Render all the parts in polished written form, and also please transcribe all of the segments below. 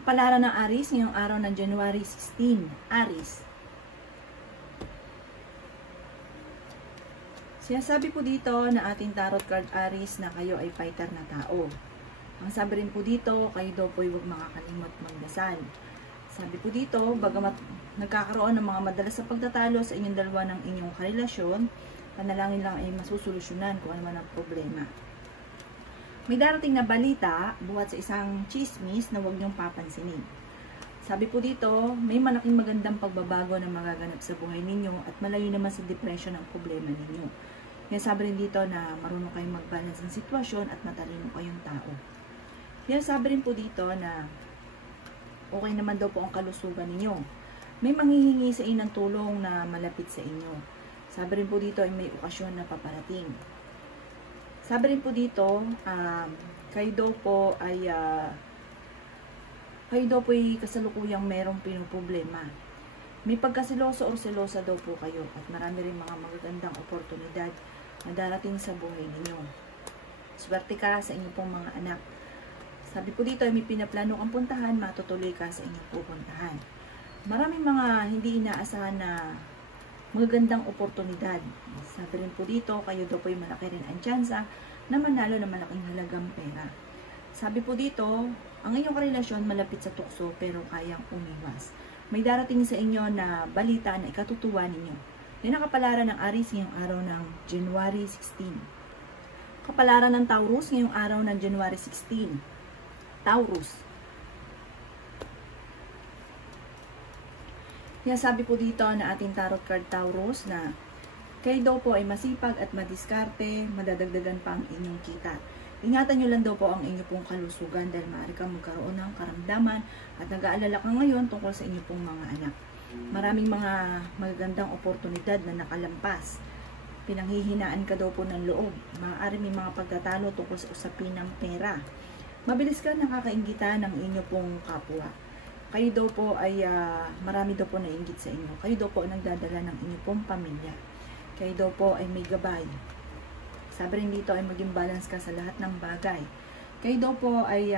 Kapalaran ng Aries ngayong araw ng January 16. Aries. Sinasabi po dito na ating tarot card Aries na kayo ay fighter na tao. Ang sabi rin po dito, kayo daw po ay huwag makakalimot magdasal. Sabi po dito, bagamat nagkakaroon ng mga madalas sa pagtatalo sa inyong dalawa ng inyong karelasyon, panalangin lang ay masusolusyonan kung ano man ang problema. May darating na balita buhat sa isang chismis na huwag niyong papansinin. Sabi po dito, may malaking magandang pagbabago na magaganap sa buhay ninyo at malayo naman sa depression ang problema ninyo. Kaya sabi rin dito na marunong kayong mag-balance ng sitwasyon at matalino kayong tao. Kaya sabi rin po dito na okay naman daw po ang kalusugan ninyo. May manghihingi sa inyo ng tulong na malapit sa inyo. Sabi rin po dito ay may okasyon na paparating. Sabi rin po dito, kayo daw po ay kasalukuyang merong pinoproblema. May pagkasiloso o selosa daw po kayo at marami rin mga magagandang oportunidad na darating sa buhay ninyo. Swerte ka sa inyong pong mga anak. Sabi po dito ay may pinaplano kang puntahan, matutuloy ka sa inyong pupuntahan. Maraming mga hindi inaasahan na magagandang oportunidad. Sabi rin po dito, kayo daw po ay malaki rin ang tsansa na manalo ng malaking halagang pera. Sabi po dito, ang inyong karelasyon malapit sa tukso pero kayang umiwas. May darating sa inyo na balita na ikatutuwa ninyo. Yan ang kapalaran ng Aries ngayong araw ng January 16. Kapalaran ng Taurus ngayong araw ng January 16. Taurus. Kaya sabi po dito na ating tarot card Taurus na kayo daw po ay masipag at madiskarte, madadagdagan pa ang inyong kita. Ingatan nyo lang daw po ang inyong pong kalusugan dahil maaari kang magkaroon ng karamdaman at nag-aalala ka ngayon tungkol sa inyong pong mga anak. Maraming mga magagandang oportunidad na nakalampas. Pinanghihinaan ka daw po ng loob. Maaari may mga pagtatalo tungkol sa usapin ng pera. Mabilis ka nakakaingita ng inyong pong kapwa. Kayo daw po ay marami daw po nainggit sa inyo. Kayo daw po ay nagdadala ng inyong pong pamilya. Kayo daw po ay may gabay. Sabi rin dito ay maging balance ka sa lahat ng bagay. Kayo daw po ay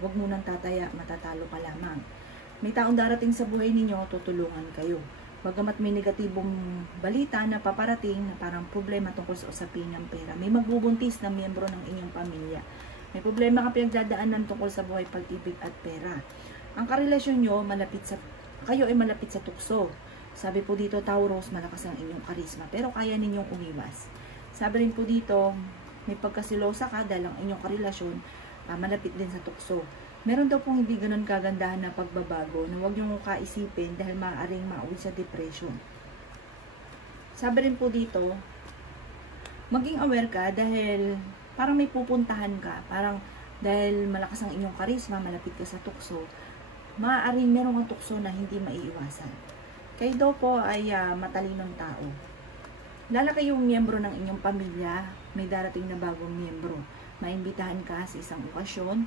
huwag munang tataya, matatalo ka lamang. May taong darating sa buhay ninyo, tutulungan kayo. Bagamat may negatibong balita na paparating na parang problema tungkol sa usapin ng pera. May magbubuntis na miyembro ng inyong pamilya. May problema ka pinagdadaanan tungkol sa buhay, pag-ibig at pera. Ang karelasyon nyo, kayo ay malapit sa tukso. Sabi po dito, Taurus, malakas ang inyong karisma, pero kaya ninyong umiwas. Sabi rin po dito, may pagkasilosa ka dahil ang inyong karelasyon, malapit din sa tukso. Meron daw pong hindi ganun kagandahan na pagbabago na huwag nyo kaisipin dahil maaaring mauwi sa depression. Sabi rin po dito, maging aware ka dahil parang may pupuntahan ka, parang dahil malakas ang inyong karisma, malapit ka sa tukso, maaaring merong tukso na hindi maiiwasan. Kayo daw po ay matalinong tao. Lalo kayong miyembro ng inyong pamilya, may darating na bagong miyembro. Maimbitahan ka sa isang okasyon,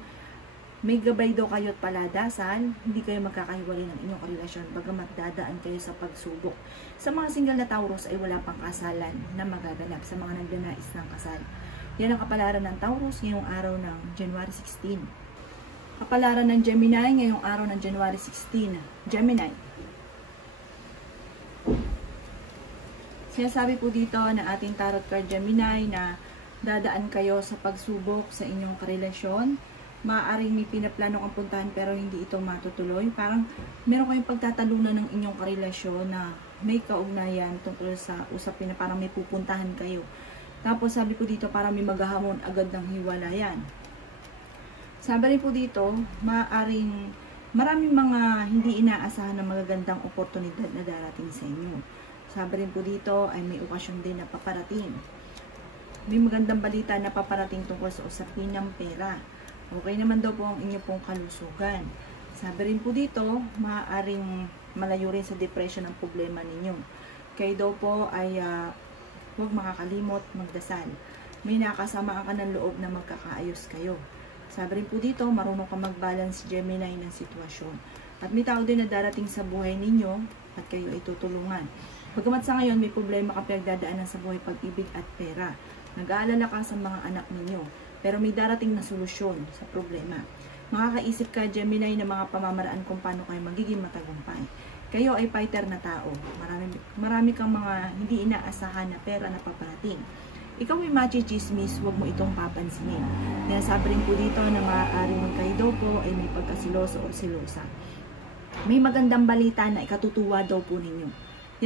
may gabay daw kayo at paladasal, hindi kayo magkakahiwalay ng inyong relasyon, bagamat dadaan kayo sa pagsubok. Sa mga single na Taurus ay wala pang kasalan na magaganap sa mga nagnanais ng kasal. Yan ang kapalaran ng Taurus ngayong araw ng January 16. Kapalaran ng Gemini ngayong araw ng January 16. Gemini. Sinasabi po dito na ating tarot card Gemini na dadaan kayo sa pagsubok sa inyong karelasyon. Maaaring may pinaplano kang puntahan pero hindi ito matutuloy. Parang meron kayong pagtatalunan ng inyong karelasyon na may kaugnayan tungkol sa usapin na parang may pupuntahan kayo. Tapos sabi po dito parang may maghahamon agad ng hiwalayan. Sabi rin po dito, maraming mga hindi inaasahan na magagandang oportunidad na darating sa inyo. Sabi rin po dito ay may okasyon din na paparating. May magandang balita na paparating tungkol sa usapin ng pera. Okay naman daw po ang inyong pong kalusugan. Sabi rin po dito, maaaring malayo rin sa depression ang problema ninyo. Kayo daw po ay huwag makakalimot magdasal. May nakasama ka ng loob na magkakaayos kayo. Sabi rin po dito, marunong ka mag-balance Gemini ng sitwasyon. At may tao din na darating sa buhay ninyo at kayo ay tutulungan. Bagamat sa ngayon may problema ka pinagdadaanan sa buhay, pag-ibig at pera. Nag-aalala ka sa mga anak ninyo, pero may darating na solusyon sa problema. Makakaisip ka, Gemini, ng mga pamamaraan kung paano kayo magiging matagumpay. Kayo ay fighter na tao. Marami kang mga hindi inaasahan na pera na paparating. Ikaw ay machichismis, huwag mo itong papansinin. Kaya sabi rin po dito na maaaring kayo daw po ay may pagkasiloso o silosa. May magandang balita na ikatutuwa daw po ninyo.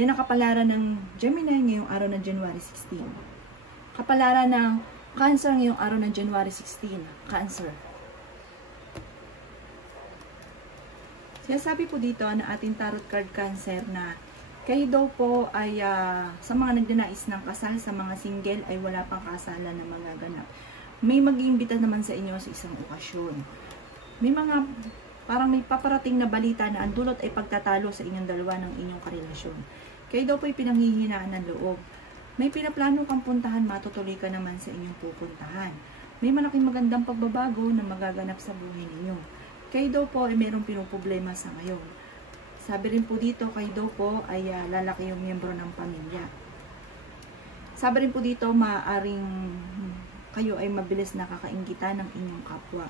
Yan ang kapalaran ng Gemini ngayong araw ng January 16. Kapalaran ng Cancer ngayong araw ng January 16. Cancer. Sabi po dito na ating tarot card Cancer na kayo daw po ay sa mga nagnanais ng kasal, sa mga single ay wala pang kasalan na magaganap. May mag-iimbita naman sa inyo sa isang okasyon. May mga parang may paparating na balita na ang dulot ay pagtatalo sa inyong dalawa ng inyong karelasyon. Kayo daw po ay pinanghihinaan ng loob. May pinaplano kang puntahan, matutuloy ka naman sa inyong pupuntahan. May malaking magandang pagbabago na magaganap sa buhay ninyo. Kayo daw po ay mayroong pinoproblema sa ngayon. Sabi rin po dito, kayo daw po ay lalaki yung miyembro ng pamilya. Sabi rin po dito, maaaring kayo ay mabilis nakakainggitan ng inyong kapwa.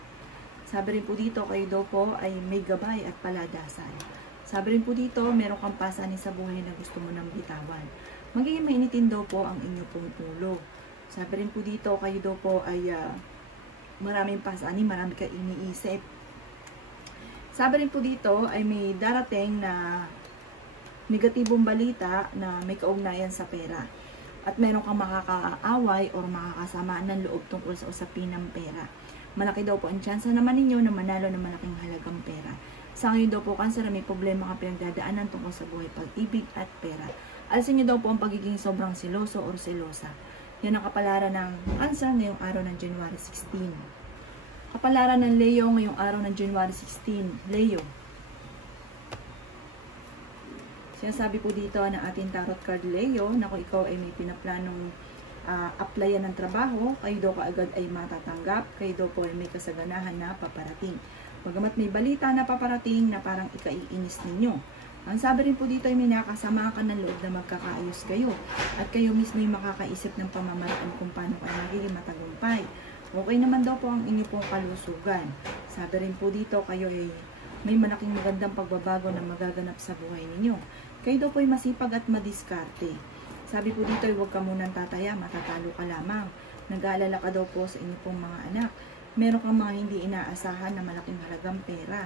Sabi rin po dito, kayo daw po ay may gabay at paladasan. Sabi rin po dito, meron kang pasanin sa buhay na gusto mo nang bitawan. Magiging mainitin daw po ang inyong pong ulo. Sabi rin po dito, kayo daw po ay maraming pasanin, marami kang iniisip. Sabi rin po dito ay may darating na negatibong balita na may kaugnayan sa pera. At meron kang makakaaway o makakasama ng loob tungkol sa usapin ng pera. Malaki daw po ang tsansa naman ninyo na manalo ng malaking halagang pera. Sa ngayon daw po, Cancer, may problema ka pinagdadaanan tungkol sa buhay, pag-ibig at pera. Alisin nyo daw po ang pagiging sobrang seloso o selosa. Yan ang kapalaran ng Cancer ngayong araw ng January 16. Kapalaran ng Leo ngayong araw ng January 16. Leo. Sinasabi po dito ng ating tarot card Leo na kung ikaw ay may pinaplanong applyan ng trabaho, kayo daw kaagad ay matatanggap, kayo daw po ay may kasaganahan na paparating. Bagamat may balita na paparating na parang ikaiinis ninyo. Ang sabi rin po dito ay may nakasama ka ng loob na magkakaayos kayo at kayo mismo ay makakaisip ng pamamaraan kung paano kayo magiging matagumpay. Okay naman daw po ang inyo pong kalusugan. Sabi rin po dito, kayo ay may malaking magandang pagbabago na magaganap sa buhay ninyo. Kayo daw po ay masipag at madiskarte. Sabi po dito ay huwag ka munang tataya, matatalo ka lamang. Nag-aalala ka daw po sa inyo pong mga anak. Meron kang mga hindi inaasahan na malaking halagang pera.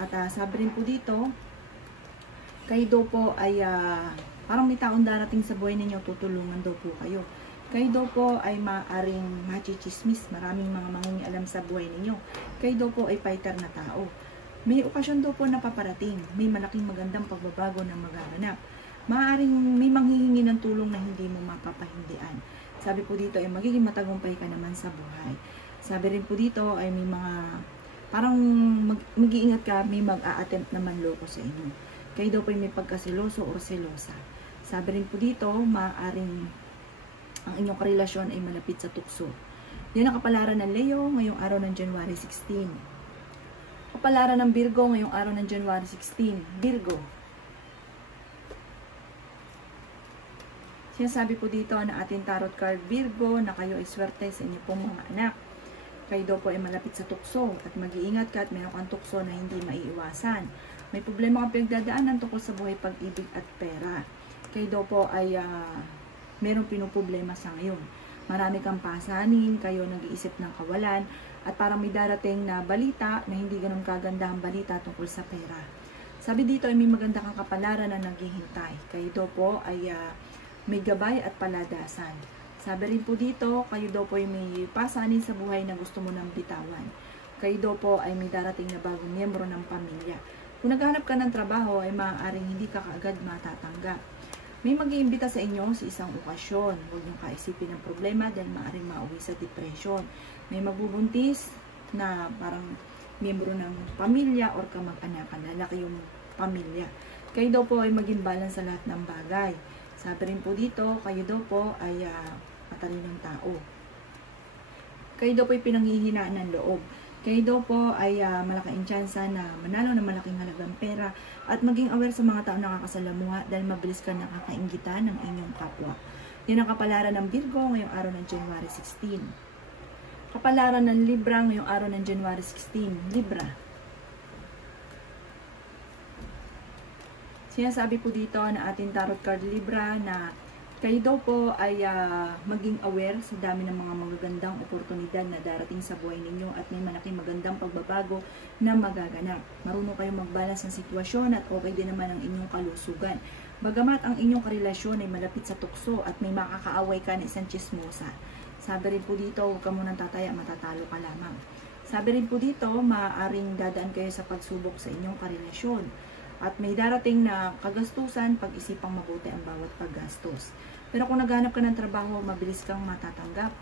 At sabi rin po dito, kayo daw po ay parang may taong darating sa buhay ninyo, tutulungan daw po kayo. Kayo daw po ay maaring machichismis, maraming mga mangingialam sa buhay ninyo. Kayo daw po ay fighter na tao. May okasyon daw po na paparating, may malaking magandang pagbabago na magaganap. Maaring may manghihingi ng tulong na hindi mo mapapahindian. Sabi po dito ay magiging matagumpay ka naman sa buhay. Sabi rin po dito ay may mga, parang mag-iingat ka, may mag-a-attempt na manloko sa inyo. Kayo daw po ay may pagkasiloso o selosa. Sabi rin po dito, maaring ang inyong karelasyon ay malapit sa tukso. Yan ang kapalaran ng Leo ngayong araw ng January 16. Kapalaran ng Virgo ngayong araw ng January 16. Virgo. Sinasabi po dito na ating tarot card Virgo na kayo ay swerte sa inyo pong mga anak. Kayo daw po ay malapit sa tukso at mag-iingat ka at mayroon kang tukso na hindi maiiwasan. May problema kang pinagdadaanan tungkol sa buhay, pag-ibig at pera. Kayo daw po ay merong pinoproblema sa ngayon. Marami kang pasanin, kayo nag-iisip ng kawalan, at parang may darating na balita na hindi ganun kagandang balita tungkol sa pera. Sabi dito ay may maganda kang kapalaran na naghihintay. Kayo daw po ay may gabay at paladasan. Sabi rin po dito, kayo daw po ay may pasanin sa buhay na gusto mo nang bitawan. Kayo daw po ay may darating na bagong miyembro ng pamilya. Kung naghahanap ka ng trabaho ay maaaring hindi ka kaagad matatanggap. May mag-iimbita sa inyo sa isang okasyon. Huwag niyong kaisipin ng problema dahil maaaring mauwi sa depression. May magbubuntis na parang miyembro ng pamilya or kamag-anakan. Lalaki yung pamilya. Kayo daw po ay maging balance sa lahat ng bagay. Sabi rin po dito, kayo daw po ay matalinong tao. Kayo daw po ay pinanghihinaan ng loob. Kayo daw po ay malaking tsansa na manalo ng malaking halagang pera at maging aware sa mga tao nakakasalamuha dahil mabilis ka nakakainggitan ng inyong kapwa. Yan ang kapalaran ng Virgo ngayong araw ng January 16. Kapalaran ng Libra ngayong araw ng January 16. Libra. Sinasabi po dito na ating tarot card Libra na kayo daw po ay maging aware sa dami ng mga magagandang oportunidad na darating sa buhay ninyo at may malaking magandang pagbabago na magaganap. Marunong kayong mag-balance ng sitwasyon at okay din naman ang inyong kalusugan. Bagamat ang inyong karelasyon ay malapit sa tukso at may makakaaway ka na isang chismosa. Sabi rin po dito, huwag ka munang tataya, matatalo ka lamang. Sabi rin po dito, maaaring dadaan kayo sa pagsubok sa inyong karelasyon. At may darating na kagastusan, pag-isipang mabuti ang bawat paggastos. Pero kung naghanap ka ng trabaho, mabilis kang matatanggap.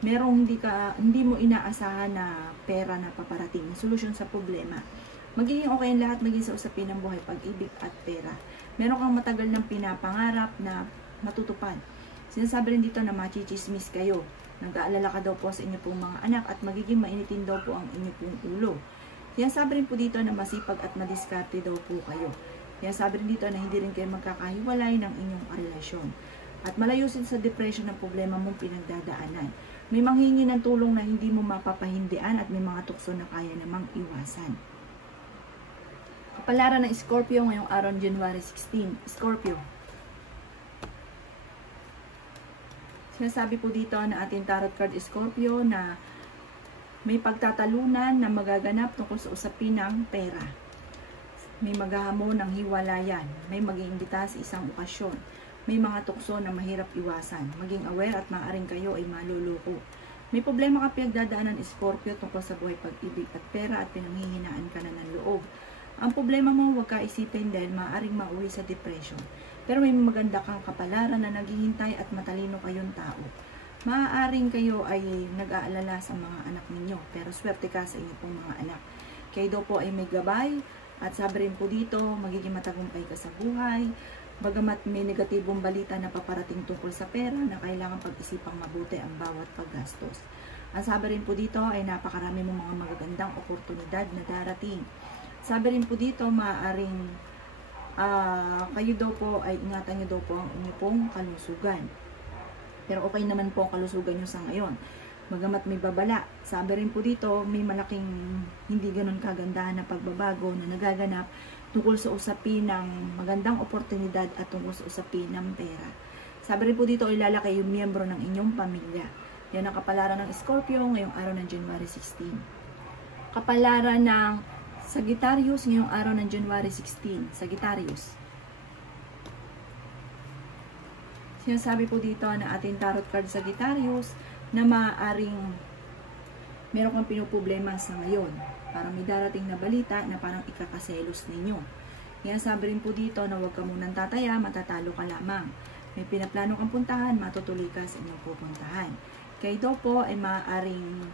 Merong hindi mo inaasahan na pera na paparating, solusyon sa problema. Magiging okay ang lahat, maging sa usapin ng buhay, pag-ibig at pera. Meron kang matagal ng pinapangarap na matutupad. Sinasabi rin dito na machichismis kayo. Nag-aalala ka daw po sa inyo pong mga anak at magiging mainitin daw po ang inyo pong ulo. Kaya sabi rin po dito na masipag at madiskarte daw po kayo. Kaya sabi rin dito na hindi rin kayo magkakahiwalay ng inyong relasyon. At malayusin sa depression ng problema mong pinagdadaanan. May manghingi ng tulong na hindi mo mapapahindian at may mga tukso na kaya namang iwasan. Kapalaran ng Scorpio ngayong araw ng January 16. Scorpio. Sinasabi po dito na ating tarot card Scorpio na may pagtatalunan na magaganap tungkol sa usapin ng pera. May maghahamon ng hiwalayan. May mag-iimbita sa isang okasyon. May mga tukso na mahirap iwasan. Maging aware at maaaring kayo ay maluluko. May problema ka pinagdadaanan Scorpio tungkol sa buhay, pag-ibig at pera at pinanghihinaan ka na ng loob. Ang problema mo, huwag ka isipin dahil maaaring mauwi sa depression. Pero may maganda kang kapalaran na naghihintay at matalino kayong tao. Maaaring kayo ay nag-aalala sa mga anak ninyo, pero swerte ka sa inyo pong mga anak. Kayo daw po ay may gabay, at sabi rin po dito, magiging matagumpay ka sa buhay, bagamat may negatibong balita na paparating tungkol sa pera na kailangan pag-isipang mabuti ang bawat paggastos. Ang sabi rin po dito ay napakarami mong mga magagandang oportunidad na darating. Sabi rin po dito, maaaring kayo daw po ay ingatan nyo daw po ang inyong pong kalusugan. Pero okay naman po ang kalusugan nyo sa ngayon. Bagamat may babala. Sabi rin po dito, may malaking hindi ganun kagandahan na pagbabago na nagaganap tungkol sa usapin ng magandang oportunidad at tungkol sa usapin ng pera. Sabi rin po dito, ilala kayo miyembro ng inyong pamilya. Yan ang kapalaran ng Scorpio ngayong araw ng January 16. Kapalaran ng Sagittarius ngayong araw ng January 16. Sagittarius. Sinasabi po dito na ating tarot card Sagittarius na maaaring meron kang pinoproblema sa ngayon. Parang may darating na balita na parang ikakaselos ninyo. Kaya sabi rin po dito na huwag ka munang tataya, matatalo ka lamang. May pinaplano kang puntahan, matutuloy ka sa inyong pupuntahan. Kayo daw po ay maaaring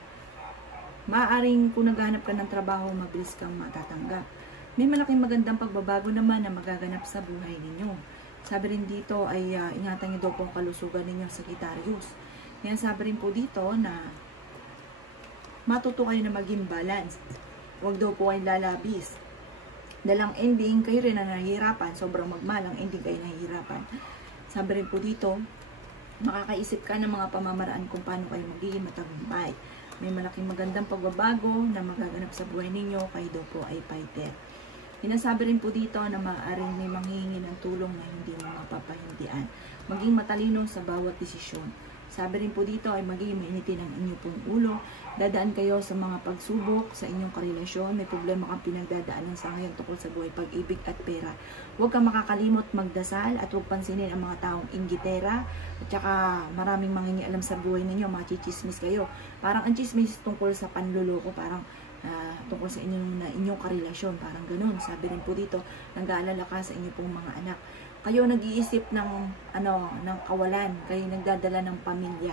kung naghahanap ka ng trabaho, mabilis kang matatanggap. May malaking magandang pagbabago naman na magaganap sa buhay ninyo. Sabi rin dito ay ingatan niyo daw po ang kalusugan ninyo sa Sagittarius. Kaya sabi rin po dito na matuto kayo na maging balance. Huwag daw po kayo lalabis. Dalang ending, kayo rin na nahihirapan. Sobrang magmalang ending kayo nahihirapan. Sabi rin po dito, makakaisip ka ng mga pamamaraan kung paano kayo magiging matagumpay. May malaking magandang pagbabago na magaganap sa buhay ninyo. Kayo daw po ay fighter. Inasabi rin po dito na maaaring may manghihingi ng tulong na hindi mo mapapahindian. Maging matalino sa bawat desisyon. Sabi rin po dito ay magiging mainitin ang inyong pong ulo. Dadaan kayo sa mga pagsubok sa inyong karelasyon. May problema kang pinagdadaanan sa ngayon tungkol sa buhay, pag-ibig at pera. Huwag kang makakalimot magdasal at huwag pansinin ang mga taong inggitera. At saka maraming mangingialam sa buhay ninyo, machichismis kayo. Parang ang chismis tungkol sa panluloko, parang tungkol sa inyong karelasyon, parang ganun. Sabi rin po dito, nag-aalala ka sa inyong pong mga anak. Kayo nag-iisip ng kawalan, kayo nagdadala ng pamilya.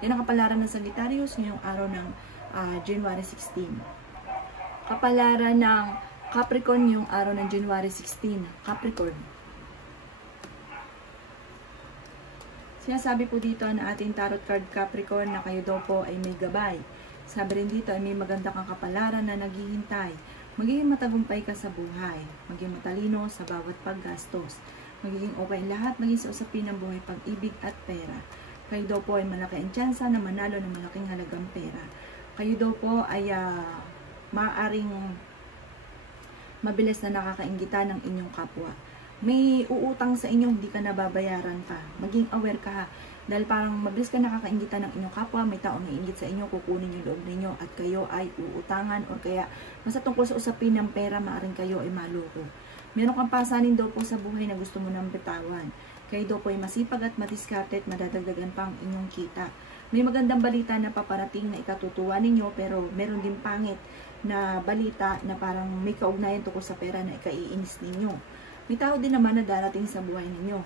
Yan ang kapalaran ng Sagittarius ngayong araw ng January 16. Kapalaran ng Capricorn ngayong araw ng January 16. Capricorn. Sinasabi po dito na ating tarot card Capricorn na kayo daw po ay may gabay. Sabi rin dito ay may maganda kang kapalaran na naghihintay. Magiging matagumpay ka sa buhay. Maging matalino sa bawat paggastos. Magiging okay lahat, maging sa usapin ng buhay, pag-ibig at pera. Kayo daw po ay malaki ang tsansa na manalo ng malaking halagang pera. Kayo daw po ay maaaring mabilis na nakakainggita ng inyong kapwa. May uutang sa inyo, hindi ka nababayaran pa. Maging aware ka ha. Dahil parang mabilis ka nakakainggita ng inyong kapwa, may taong naiinggit sa inyo, kukunin yung loob ninyo at kayo ay uutangan or kaya basta tungkol sa usapin ng pera, maaaring kayo ay maloko. Meron kang pasanin daw po sa buhay na gusto mo nang bitawan. Kayo daw po ay masipag at madiskarte at madadagdagan pa ang inyong kita. May magandang balita na paparating na ikatutuwa ninyo, pero meron din pangit na balita na parang may kaugnayan tungkol sa pera na ikaiinis ninyo. May tao din naman na darating sa buhay ninyo.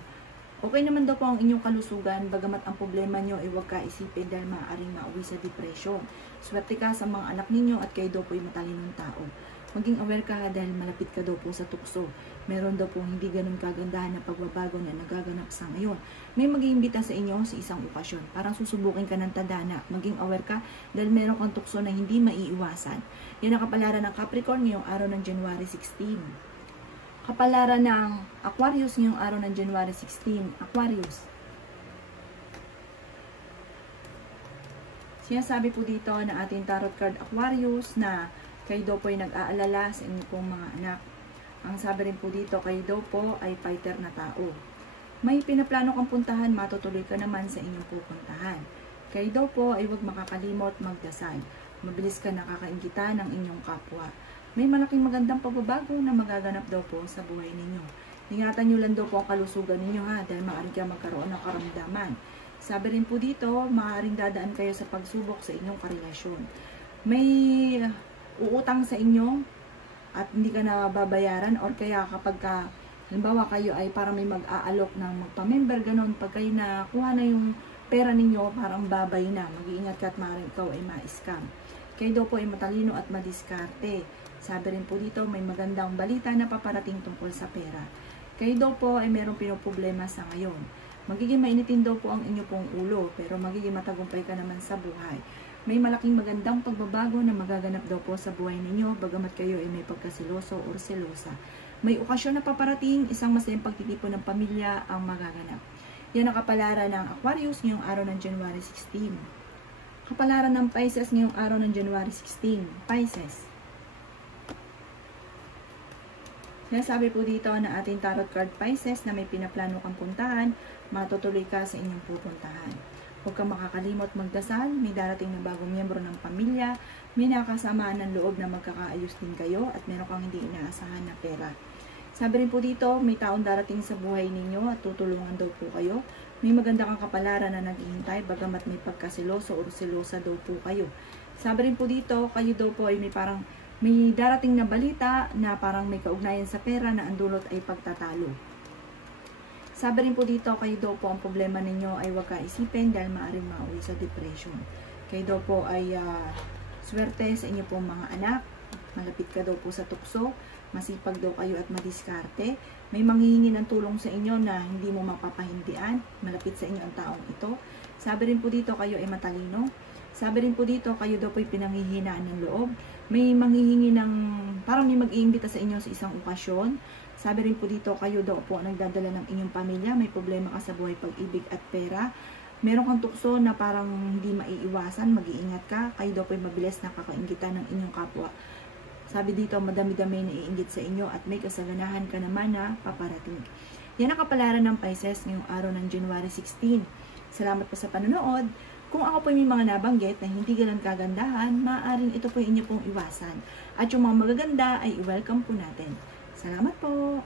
Okay naman daw po ang inyong kalusugan, bagamat ang problema nyo ay huwag ka isipin dahil maaaring mauwi sa depression. Swerte ka sa mga anak ninyo at kayo daw po ay matalinong tao. Maging aware ka ha, dahil malapit ka daw po sa tukso. Meron daw po hindi ganun kagandahan na pagbabago na nagaganap sa ngayon. May mag-iimbita sa inyo sa isang okasyon. Parang susubukin ka ng tadhana. Maging aware ka dahil meron kang tukso na hindi maiiwasan. Yan ang kapalaran ng Capricorn ngayong araw ng January 16. Kapalaran ng Aquarius ngayong araw ng January 16. Aquarius. Sinasabi po dito na ating tarot card Aquarius na kayo daw po ay nag-aalala sa inyong pong mga anak. Ang sabi rin po dito, kayo daw po ay fighter na tao. May pinaplano kang puntahan, matutuloy ka naman sa inyong pupuntahan. Kayo daw po ay huwag makakalimot magdasal. Mabilis ka nakakaingita ng inyong kapwa. May malaking magandang pagbabago na magaganap daw po sa buhay ninyo. Ingatan nyo lang daw po ang kalusugan ninyo ha, dahil maaaring kayo magkaroon ng karamdaman. Sabi rin po dito, maaaring dadaan kayo sa pagsubok sa inyong karelasyon. May uutang sa inyo at hindi ka na babayaran, or kaya kapag halimbawa kayo ay parang may mag-aalok ng magpa-member, ganun, pag kayo nakuha na yung pera ninyo, parang babay na, mag-iingat ka at maaaring ikaw ay ma-scam. Kayo daw po ay matalino at madiskarte. Sabi rin po dito, may magandang balita na paparating tungkol sa pera. Kayo daw po ay merong pinoproblema sa ngayon. Magiging mainitin daw po ang inyo pong ulo, pero magiging matagumpay ka naman sa buhay. May malaking magandang pagbabago na magaganap daw po sa buhay ninyo, bagamat kayo ay may pagkasiloso o selosa. May okasyon na paparating, isang masayang pagtitipon ng pamilya ang magaganap. Yan ang kapalaran ng Aquarius ngayong araw ng January 16. Kapalaran ng Pisces ngayong araw ng January 16. Pisces. Sinasabi po dito na ating tarot card Pisces na may pinaplano kang puntahan, matutuloy ka sa inyong pupuntahan. Huwag kang makakalimot magdasal, may darating na bagong miyembro ng pamilya, may nakasamaan ng loob na magkakaayos din kayo at meron kang hindi inaasahan na pera. Sabi rin po dito, may taong darating sa buhay ninyo at tutulungan daw po kayo. May maganda kang kapalaran na naghihintay, bagamat may pagkasiloso o selosa daw po kayo. Sabi rin po dito, kayo daw po ay may darating na balita na parang may kaugnayan sa pera na ang dulot ay pagtatalo. Sabi rin po dito, kayo daw po ang problema ninyo ay huwag ka isipin dahil maaaring mauwi sa depression. Kayo daw po ay swerte sa inyo pong mga anak, malapit ka daw po sa tukso, masipag daw kayo at madiskarte. May manghihingi ng tulong sa inyo na hindi mo mapapahindian, malapit sa inyo ang taong ito. Sabi rin po dito, kayo ay matalino. Sabi rin po dito, kayo daw po ay pinanghihinaan ng loob. May manghihingi ng, parang may mag-iimbita sa inyo sa isang okasyon. Sabi rin po dito, kayo daw po nagdadala ng inyong pamilya. May problema ka sa buhay, pag-ibig at pera. Meron kang tukso na parang hindi maiiwasan, mag-iingat ka. Kayo daw po ay mabilis na kakaingitan ng inyong kapwa. Sabi dito, madami-dami na iinggit sa inyo at may kasaganahan ka naman na paparating. Yan ang kapalaran ng Pisces ngayong araw ng January 16. Salamat po sa panonood. Kung ako po may mga nabanggit na hindi ganun kagandahan, maaaring ito po inyo pong iwasan. At yung mga magaganda ay i-welcome po natin. Salamat po!